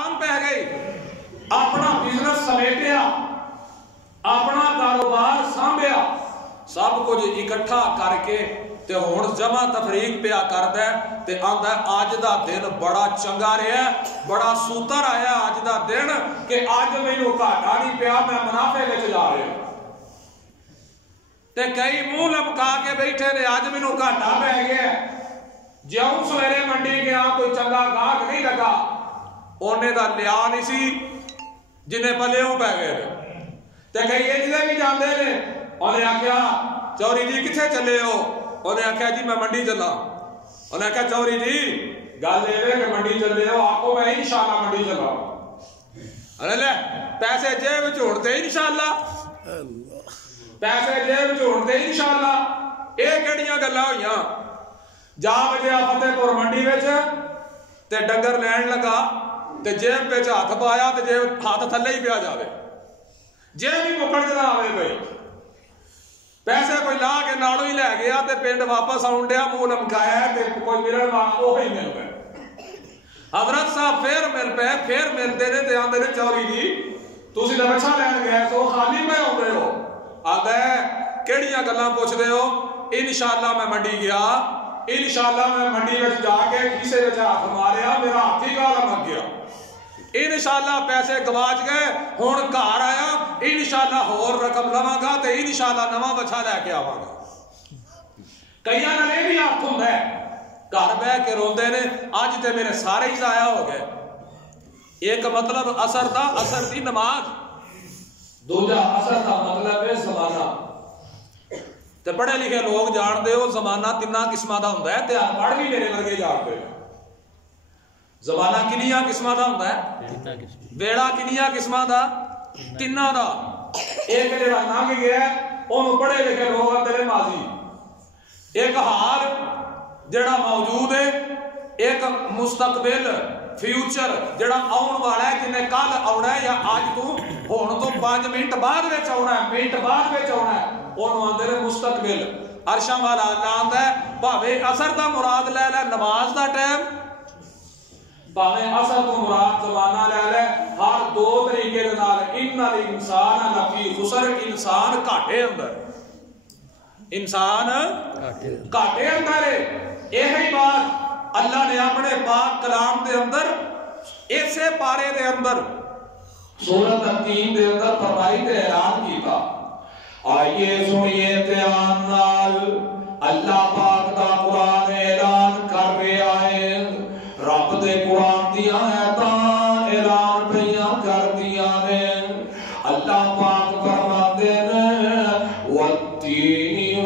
پہ گئی اپنا بزنس سمیٹیا اپنا کاروبار سانبیا سب کچھ اکٹھا کر کے تے ہن جمع تفریق پیا کردا ہے تے آندا ہے اج دا دن بڑا چنگا رہیا بڑا سوتر آیا اج دا دن کہ اج مینوں گھاٹا نہیں پیا میں منافع وچ جا رہا تے کئی منہ لمکا کے بیٹھے نے اج مینوں گھاٹا پہ گیا جیوں سویرے منڈی گیا کوئی چنگا گاہک نہیں لگا اونے دا لیا نہیں سی جنہیں پلیوں پہ گئے تے کئی یہ جدے بھی جاندے نے انہیں آکھیا چوری جی کتھے چلے ہو انہیں آکھیا جی میں منڈی چلا انہیں آکھیا چوری جی گل یہ کہ منڈی چلے ہو آپ کو میں انشاءاللہ منڈی چلا انہیں لے پیسے جیب چھوڑتے انشاءاللہ پیسے جیب چھوڑتے انشاءاللہ یہ کیڑیاں گلاں ہوئیاں جا بجیا فتح پور منڈی وچ تے ڈنگر لین لگا تے جیب پہ ہاتھ پایا تے جیب ہاتھ تھلے ہی پیا جاوے جیب بھی مکڑ جنا آوے بھائی پیسے کوئی لا کے نالو ہی لے گیا تے پنڈ واپس آن ڈیا منہ لمکایا تے کوئی ملن والا وہی مل پے حضرت صاحب پھر ملتے نے تے آندے نے چوری جی تسی تے بچا لین گئے سو خالی پہ آندے ہو آندا ہے کیڑیاں گلاں پوچھدے ہو انشاءاللہ میں منڈی گیا انشاءاللہ میں منڈی وچ جا کے کسے وچ ہاتھ ماریا میرا ہاتھ ہی گالا مگ گیا انشاءاللہ پیسے گواچ گئے ہن گھر آیا انشاءاللہ ہور رقم لواں گا تے انشاءاللہ نواں بچا لے کے آواں گا کئیاں نال اے بھی ہاتھ ہوندا ہے گھر بیٹھ کے روندے نے اج تے میرے سارے ہی ضائع ہو گئے ایک مطلب اثر دی نماز دوجا اثر دا مطلب ہے زمانہ تے پڑھے لکھے لوگ جانتے ہو زمانہ تینا قسمہ دا ہوندا ہے تے پڑھ بھی میرے ورگے جانتے ہو زمانہ کنیاں قسمہ دا ہوندا ہے ویڑا کنیاں قسمہ دا تینا دا ایک جڑا لنگ گیا اونوں پڑھے لکھے لوگ آندے نے ماضی ایک حال جڑا موجود ہے ایک مستقبل فیوچر جڑا آن والا ہے جنہیں کل آنا ہے یا آج تو ہون تو 5 منٹ بعد وچ آنا ہے منٹ بعد وچ آنا ہے انہوں آندے نے مستقبل عرشاں والا اللہ آندا ہے بھاوے اثر دا مراد لے لے نماز دا ٹائم بھاوے اثر تو مراد زمانہ لے لے ہر دو طریقے دے نال ان الانسان لفی خسر انسان گھاٹے اندر انسان گھاٹے اندر ہے یہی بات اللہ نے اپنے پاک کلام دے اندر ایسے پارے دے اندر سورۃ التین دے اندر فرمائی تے اعلان کیتا آئیے سنیے دھیان نال اللہ پاک دا قرآن اعلان کر رہا ہے رب دے قرآن دیاں آیاتاں اعلان پیاں کر دیاں نے اللہ پاک فرماتے نے والتین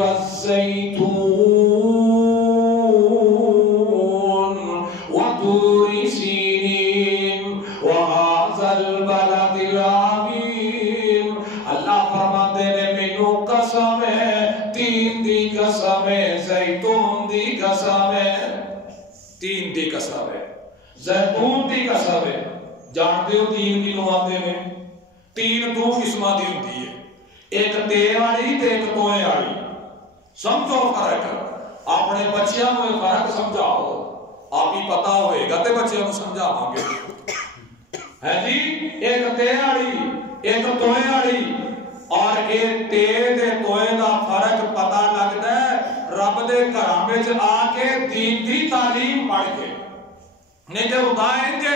والزیتون وطور سینین وہذا البلد الامین اللہ فرماتے نے قسم ہے تین دی قسم ہے زیتون دی قسم ہے تین دی قسم ہے زیتون دی قسم ہے جانتے ہو تین دی نواتے میں تین دو قسمہ دی ہوتی ہے ایک تے والی تے ایک توئے والی سمجھو فرق اپنے بچیاں میں فرق سمجھاؤ آپ ہی پتا ہوئے گا تے بچیاں میں سمجھاؤں گے ہے جی ایک تے والی ایک توئے والی اور ایک تے دے توئے دا فرق پتا لگتا ہے رب دے گھراں وچ آ کے دین دی تعلیم پڑھ کے نہیں تے ادائیں جے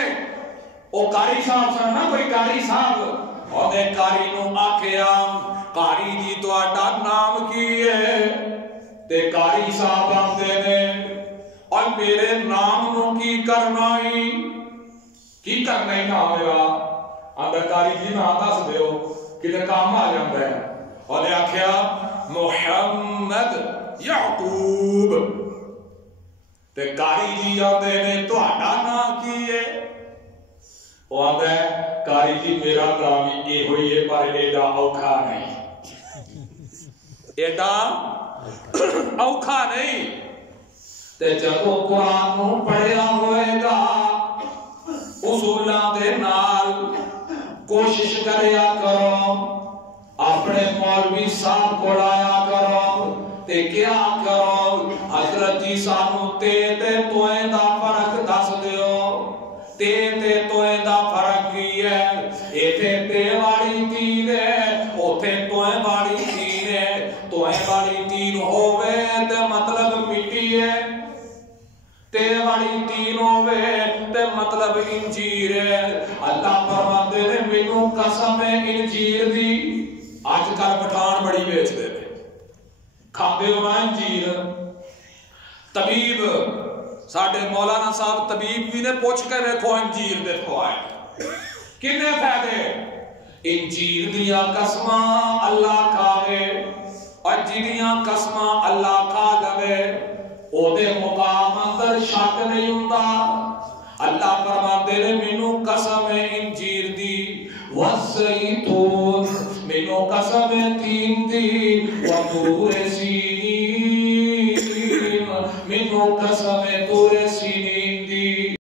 او قاری صاحب سن نا کوئی قاری صاحب او دے قاری نو آکھیا قاری جی تہاڈا نام کی ہے تے قاری صاحب آندے نے اور میرے نام نو کی کرنا ہی نام میرا آندا قاری جی نام دس دیو کدھر کام آ جاتا ہے اور نے آکھیا محمد یعقوب تے قاری جی آندے نے تہاڈا نام کی ہے وہ آندا ہے قاری جی میرا نام یہ ہوئی ہے پر ایڈا اوکھا نہیں ایڈا اوکھا نہیں تے جدو قرآن نو پڑھیا ہوئے گا اصولاں دے نال کوشش کریا کرو اپنے مولوی صاحب کو لایا کرو تے کیا کرو حضرت جی سانو تے توئیں دا فرق دس دیو تے توئیں دا مطلب انجیر ہے. اللہ فرماتے ہیں مینوں قسم ہے انجیر دی. اج کل پٹھان بڑی بیچ دے نے کھاندے ہو انجیر. طبیب ساڈے مولانا صاحب طبیب بھی نے پوچھ کے ویکھو انجیر دے فوائد کنے فائدے. انجیر دیا قسماں اللہ کھاوے اور جنیاں قسماں اللہ کھا لوے او دے مقام اندر شک نہیں ہوندا. اللہ فرماتے نے مینوں قسم ہے انجیر دی والزیتون مینوں قسم ہے تین دی وطور سینین مینوں قسم ہے طور سینین